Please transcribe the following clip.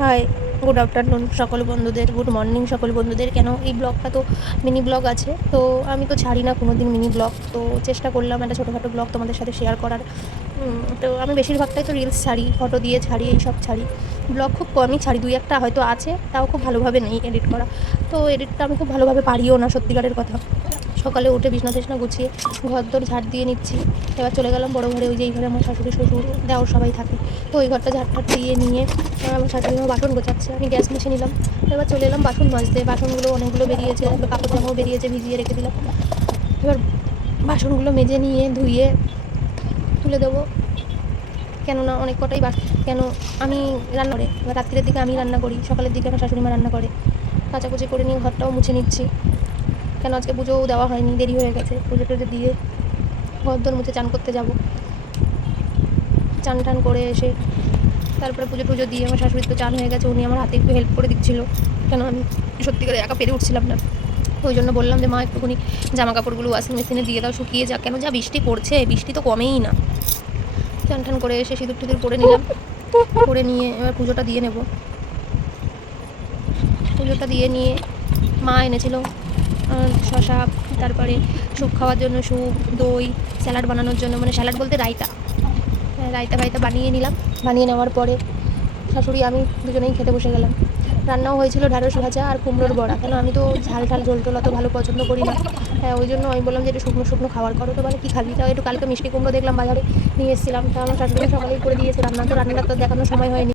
High, good afternoon সকল বন্ধুদের, good morning সকল বন্ধুদের। কেন এই ব্লগটা তো মিনি ব্লগ আছে, তো আমি তো ছাড়ি না কোনো দিন মিনি ব্লগ, তো চেষ্টা করলাম একটা ছোটোখাটো ব্লগ তোমাদের সাথে শেয়ার করার। তো আমি বেশিরভাগটাই তো রিলস ছাড়ি, ফটো দিয়ে ছাড়ি, এইসব ছাড়ি। ব্লগ খুব কমই ছাড়ি, দুই একটা হয়তো আছে, তাও খুব ভালোভাবে নেই এডিট করা। তো এডিটটা আমি খুব ভালোভাবে পারিও না, সত্যিকারের কথা। সকালে উঠে বিছনা টিছনা গুছিয়ে ঘর ঝাড় দিয়ে নিচ্ছি। এবার চলে গেলাম বড়ো ঘরে, ওই যে এই ঘরে আমার শাশুড়ি শ্বশুর দেওর সবাই থাকে। তো ওই ঘরটা ঝাড় দিয়ে নিয়ে আমার শাশুড়ি আমার বাসন গোছাচ্ছে, আমি গ্যাস মুছে নিলাম। এবার চলে এলাম বাসন মাজতে। বাসনগুলো অনেকগুলো বেরিয়েছে, কাপড় জামাও বেরিয়েছে, ভিজিয়ে রেখে দিলাম। এবার বাসনগুলো মেজে নিয়ে ধুয়ে তুলে দেবো, কেননা অনেক কটাই কেন আমি রান্না করে, এবার রাত্রের দিকে আমি রান্না করি, সকালের দিকে আমার শাশুড়ি মা রান্না করে। কাচাকুচি করে নিয়ে ঘরটাও মুছে নিচ্ছি, কেন আজকে পুজোও দেওয়া হয়নি, দেরি হয়ে গেছে। পুজো টুজো দিয়ে ঘর মুছে চান করতে যাব। চান টান করে এসে তারপরে পুজো টুজো দিয়ে আমার শাশুড়ির তো চান হয়ে গেছে, উনি আমার হাতে একটু হেল্প করে দিচ্ছিলো, কেন আমি সত্যি করে একা পেরে উঠছিলাম না। ওই জন্য বললাম যে মা একটুখানি জামা কাপড়গুলো ওয়াশিং মেশিনে দিয়ে দাও, শুকিয়ে যাক, কেন যা বৃষ্টি পড়ছে, বৃষ্টি তো কমেই না। চান টান করে এসে সিঁদুর টিঁদুর পরে নিলাম, করে নিয়ে এবার পুজোটা দিয়ে নেব। পুজোটা দিয়ে নিয়ে মা এনেছিল শশা, তারপরে স্যুপ খাওয়ার জন্য স্যুপ, দই, স্যালাড বানানোর জন্য, মানে স্যালাড বলতে রায়তা, রায়তা ফায়তা বানিয়ে নিলাম। বানিয়ে নেওয়ার পরে শাশুড়ি আমি দুজনেই খেতে বসে গেলাম। রান্নাও হয়েছিল ঢ্যাঁড়স ভাজা আর কুমড়োর বড়া, কেন আমি তো ঝাল ঝোল টোল অত ভালো পছন্দ করি না। হ্যাঁ, ওই জন্য আমি বললাম যে একটু শুকনো খাবার করো। তো বলে কী খাবি? তাও একটু কালকে মিষ্টি কুমড়ো দেখলাম বাজারে, নিয়ে এসেছিলাম, তা আমার শাশুড়ি সকালেই করে দিয়েছে রান্না, তো রান্নাটা তো দেখানোর সময় হয়নি।